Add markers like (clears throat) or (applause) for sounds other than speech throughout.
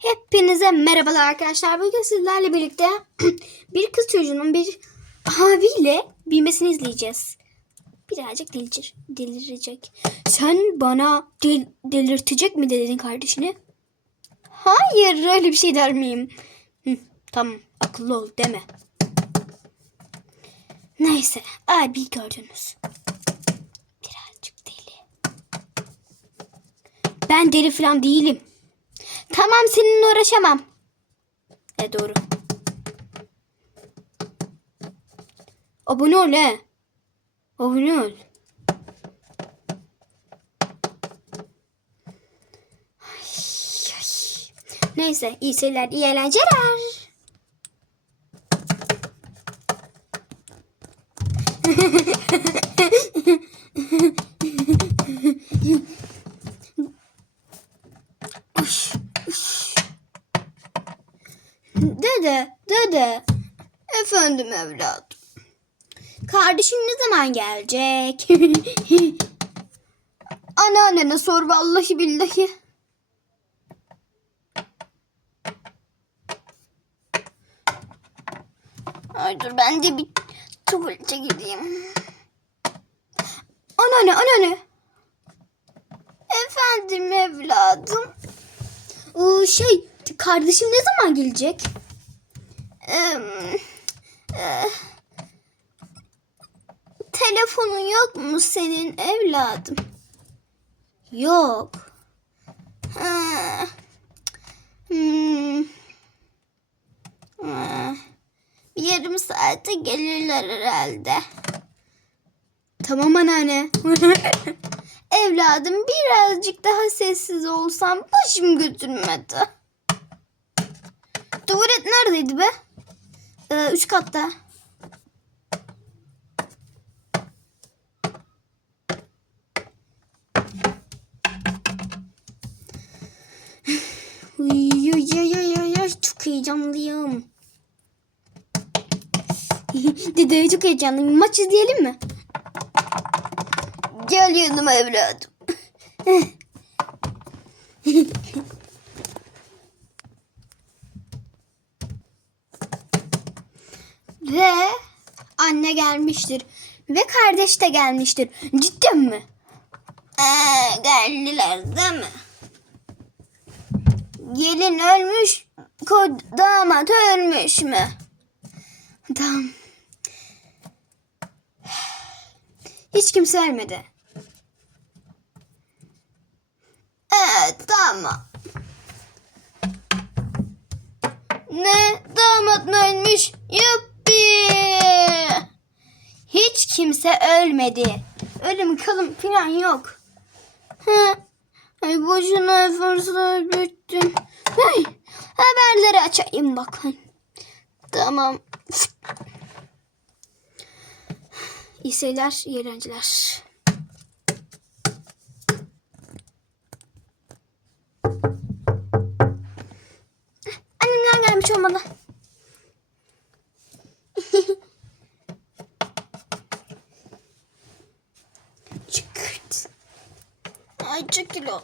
Hepinize merhabalar arkadaşlar. Bugün sizlerle birlikte (clears throat) bir kız çocuğunun bir abiyle büyümesini izleyeceğiz. Birazcık delirir, delirecek. Sen bana del- delirtecek mi dedin kardeşini? Hayır öyle bir şey der miyim? Hı, tamam akıllı ol deme. Neyse abi gördünüz. Birazcık deli. Ben deli falan değilim. Tamam seninle uğraşamam. E doğru. Abone ol he. Abone ol. Ay, ay. Neyse iyi seyirler iyi eğlenceler. Dede, dede. Efendim evladım. Kardeşin ne zaman gelecek? (laughs) Anneannene sor vallahi billahi. Ay dur ben de bir tuvalete gideyim. Anneanne, anneanne. Efendim evladım. Ee, şey, kardeşim ne zaman gelecek? Ee, e, telefonun yok mu senin evladım? Yok. Hmm. Ha. Bir yarım saate gelirler herhalde. Tamam anneanne. (laughs) Evladım birazcık daha sessiz olsam başım götürmedi. Tuvalet neredeydi be? Ee, üç katta. Çok heyecanlıyım. (laughs) Dede çok heyecanlıyım. Maç izleyelim mi? Gel yanıma evladım. (laughs) Ve anne gelmiştir. Ve kardeş de gelmiştir. Cidden mi? Ee, geldiler değil mi? Gelin ölmüş, damat ölmüş mü? Tamam. Hiç kimse ölmedi. Evet tamam. Ne? Damat mı ölmüş? Yuppi! Hiç kimse ölmedi. Ölüm kalım falan yok. Hı. Ay boşuna fırsat bittin. Ay, haberleri açayım bakın. Tamam. İyi seyirler, eğlenceler. Annemler gelmiş olmalı. Ay çekil o.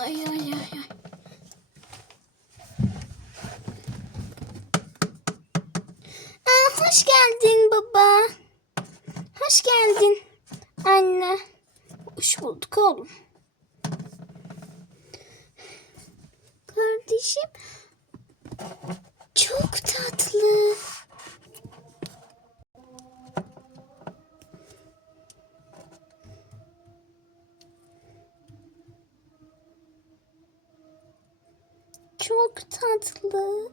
Ay ay ay ay. Aa, hoş geldin baba. Hoş geldin anne. Hoş bulduk oğlum. Kardeşim çok tatlı. Tatlı.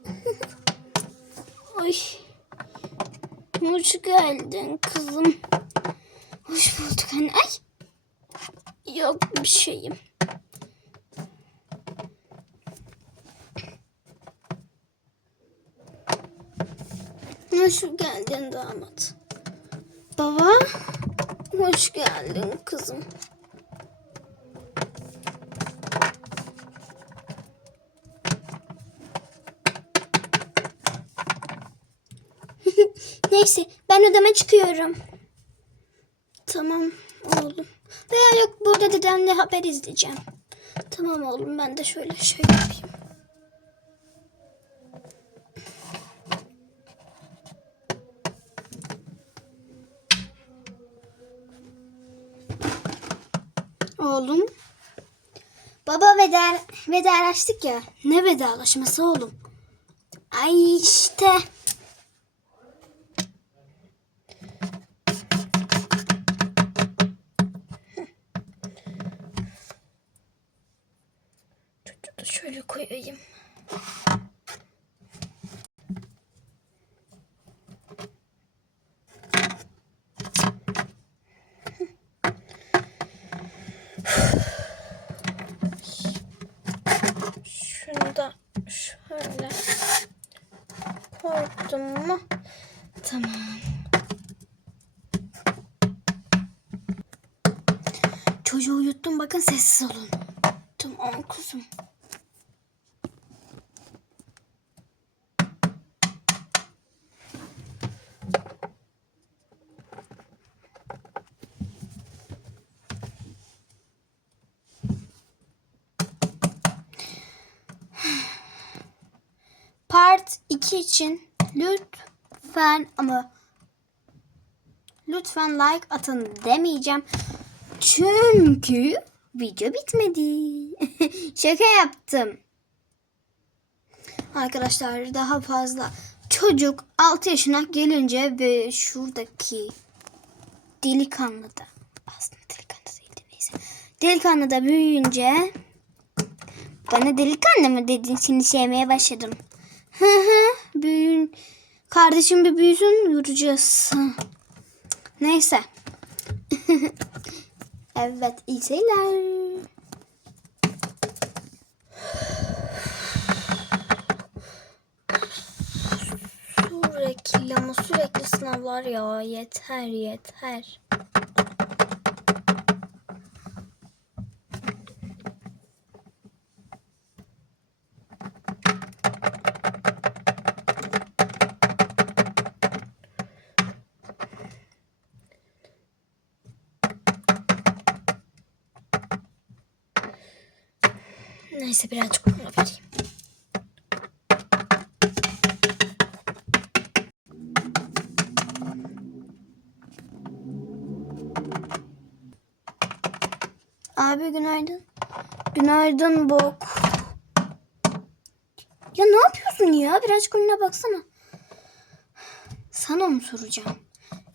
(laughs) Ay. Hoş geldin kızım. Hoş bulduk anne. Ay. Yok bir şeyim. Hoş geldin damat. Baba. Hoş geldin kızım. Neyse ben odama çıkıyorum. Tamam oğlum. Veya yok burada dedemle haber izleyeceğim. Tamam oğlum ben de şöyle şey yapayım. Oğlum. Baba veda, vedalaştık ya. Ne vedalaşması oğlum? Ay işte. Da şöyle koyayım. Şunu da şöyle koydum mu? Tamam. Çocuğu uyuttum bakın sessiz olun. Tamam kuzum. 2 için lütfen ama lütfen like atın demeyeceğim. Çünkü video bitmedi. (laughs) Şaka yaptım. Arkadaşlar daha fazla çocuk 6 yaşına gelince ve şuradaki delikanlı da aslında delikanlı değildi neyse. Delikanlı da büyüyünce bana delikanlı mı dedin seni sevmeye başladım. Hı hı büyün kardeşim bir büyüsün vuracağız. Neyse. (laughs) evet iyi seyirler. Sürekli ama sürekli sınavlar ya yeter yeter. Neyse birazcık mola vereyim. Abi günaydın. Günaydın Bok. Ya ne yapıyorsun ya? Birazcık önüne baksana. Sana mı soracağım?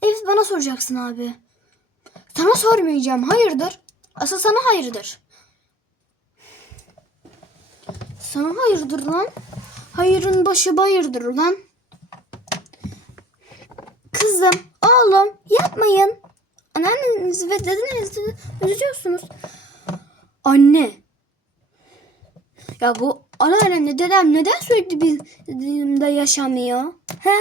Evet bana soracaksın abi. Sana sormayacağım. Hayırdır? Asıl sana hayırdır. Sana hayırdır lan? Hayırın başı bayırdır lan. Kızım, oğlum yapmayın. Anneannenizi ve dedenizi üzüyorsunuz. Anne. Ya bu anneannemle dedem neden sürekli bizimle yaşamıyor? He?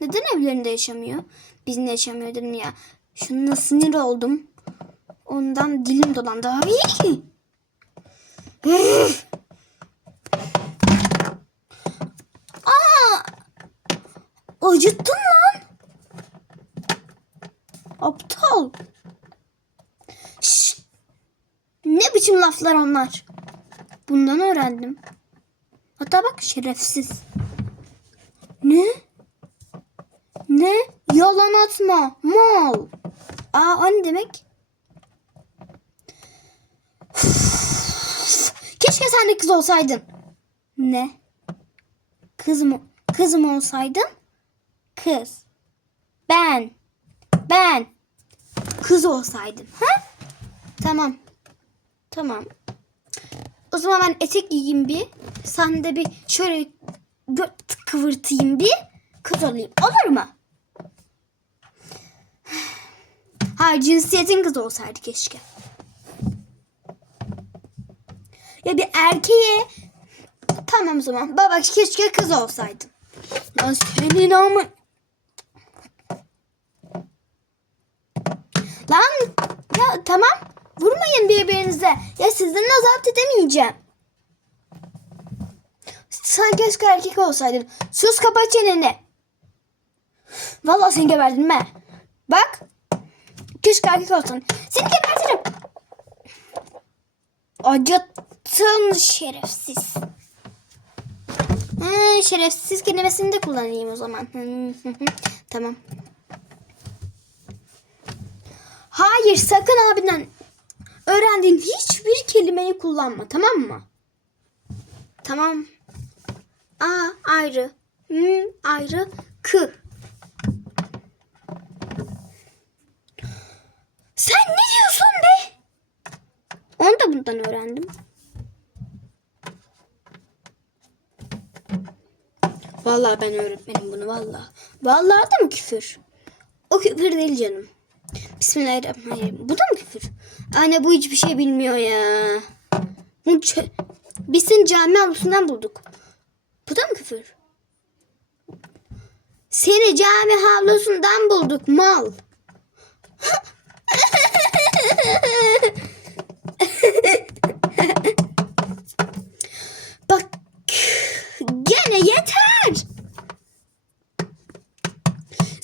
Neden evlerinde yaşamıyor? Bizimle yaşamıyor dedim ya. Şuna sinir oldum. Ondan dilim dolandı. Ay! Aa! Acıttın lan. Aptal. Şşt! Ne biçim laflar onlar? Bundan öğrendim. Hatta bak şerefsiz. Ne? Ne? Yalan atma. Mal. Aa o ne demek? Keşke sen de kız olsaydın. Ne? Kız mı? Kız mı olsaydın? Kız. Ben. Ben. Kız olsaydım. Ha? Tamam. Tamam. O zaman ben etek giyeyim bir. Sen de bir şöyle göt kıvırtayım bir. Kız olayım. Olur mu? Ha cinsiyetin kız olsaydı keşke. Ya bir erkeğe tamam o zaman. Baba keşke kız olsaydın. Ya senin ama Lan ya tamam vurmayın birbirinize. Ya sizden azalt edemeyeceğim. Sen keşke erkek olsaydın. Sus kapa çeneni. Vallahi seni geberdim he. Bak. Keşke erkek olsun. Seni gebertirim. Acıttın şerefsiz. Ha, şerefsiz kelimesini de kullanayım o zaman. Tamam. Hayır sakın abinden öğrendiğin hiçbir kelimeyi kullanma tamam mı? Tamam. A ayrı. M ayrı. K. Sen ne diyorsun be? Onu da bundan öğrendim. Vallahi ben öğretmenim bunu vallahi. Vallahi da mı küfür? O küfür değil canım. Bismillahirrahmanirrahim. Bu da mı küfür? Anne bu hiçbir şey bilmiyor ya. Biz seni cami avlusundan bulduk. Bu da mı küfür? Seni cami havlusundan bulduk mal. Bak gene yeter.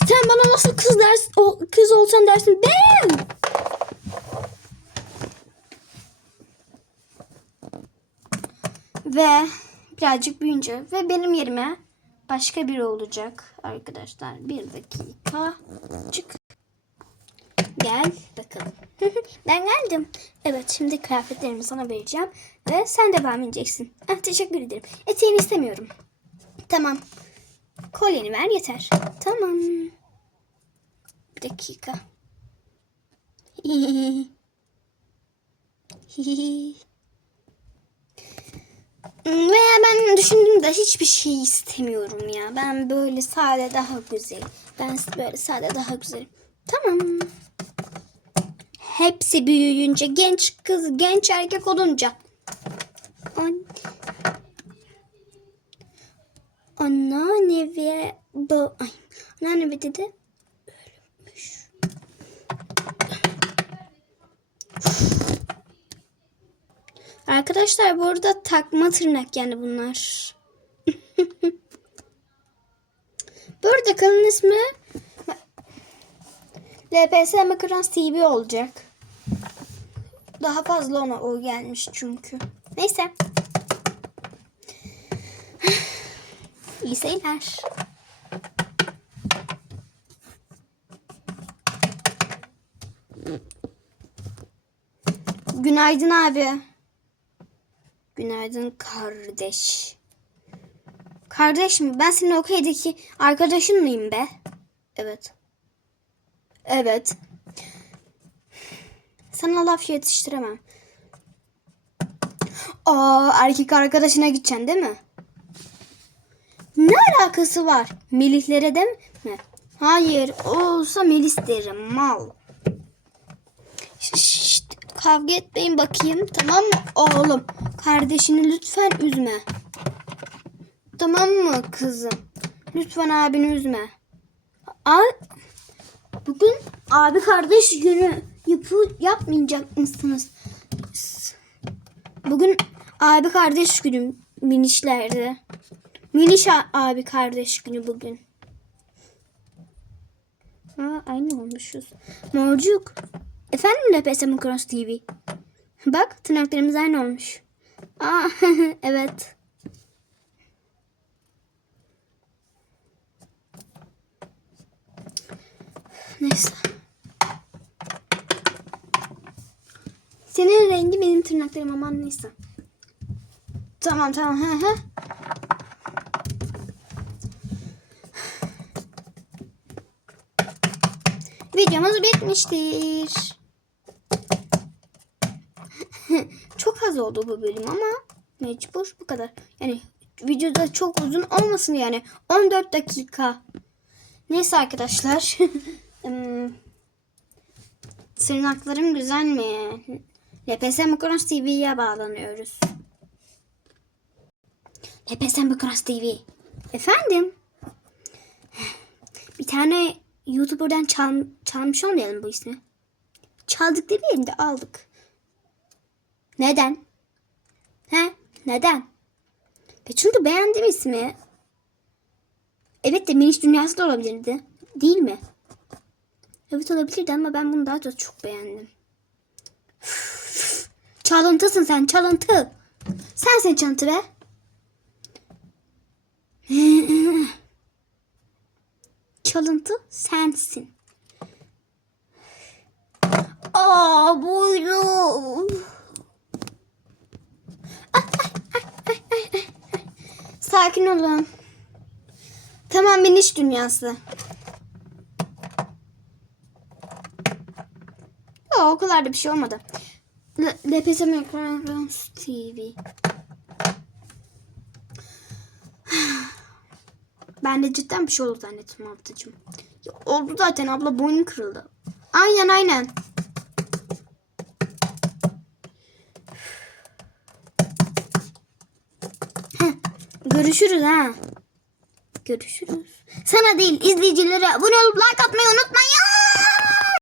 Sen bana nasıl kız ders o kız olsan dersin ben. Ve birazcık büyüyünce ve benim yerime başka biri olacak arkadaşlar. Bir dakika. Çık. Gel bakalım. (laughs) ben geldim. Evet şimdi kıyafetlerimi sana vereceğim. Ve sen de beğenmeyeceksin. Ah, teşekkür ederim. Eteğini istemiyorum. Tamam. Kolyeni ver yeter. Tamam. Dakika. (laughs) Veya ben düşündüm de hiçbir şey istemiyorum ya. Ben böyle sade daha güzel. Ben böyle sade daha güzelim. Tamam. Hepsi büyüyünce genç kız, genç erkek olunca. An Anneanne ve ba Ay, anneanne ve dede Arkadaşlar bu arada takma tırnak yani bunlar. (laughs) bu arada kanalın ismi LPS Makarans TV olacak. Daha fazla ona o gelmiş çünkü. Neyse. (sighs) İyi seyirler. Günaydın abi. Günaydın kardeş. Kardeş mi? Ben senin okuldaki arkadaşın mıyım be? Evet. Evet. Sana laf yetiştiremem. Aa, erkek arkadaşına gideceksin değil mi? Ne alakası var? Melihlere de mi? Hayır, olsa Melis derim, mal. Kavga etmeyin bakayım, tamam mı oğlum? Kardeşini lütfen üzme. Tamam mı kızım? Lütfen abini üzme. Aa, bugün abi kardeş günü yapı yapmayacak mısınız? Bugün abi kardeş günü minişlerde. Miniş abi kardeş günü bugün. Aa, aynı olmuşuz. Morcuk. Efendim LPS Cross TV. Bak tırnaklarımız aynı olmuş. Aa, (laughs) evet. Neyse. Senin rengi benim tırnaklarım aman neyse. Tamam tamam. He he. Videomuz bitmiştir. çok az oldu bu bölüm ama mecbur bu kadar. Yani videoda çok uzun olmasın yani. 14 dakika. Neyse arkadaşlar. (laughs) Tırnaklarım güzel mi? LPS Mukros TV'ye bağlanıyoruz. LPS Mukros TV. Efendim? Bir tane YouTuber'dan çal, çalmış olmayalım bu ismi. Çaldık demeyelim de aldık. Neden? He? Neden? E çünkü beğendim ismi. Evet de Miniş Dünyası da olabilirdi. Değil mi? Evet olabilirdi ama ben bunu daha da çok beğendim. Çalıntısın sen çalıntı. Sensin çalıntı be. (laughs) Çalıntı sensin. Aa buyurun. Sakin olun. Tamam biniş dünyası. Yo, o kadar da bir şey olmadı. LPS Microsoft TV. (sighs) Ben de cidden bir şey oldu zannettim ablacığım. Oldu zaten abla boynum kırıldı. Aynen aynen. Görüşürüz ha. Görüşürüz. Sana değil izleyicilere abone olup like atmayı unutmayın.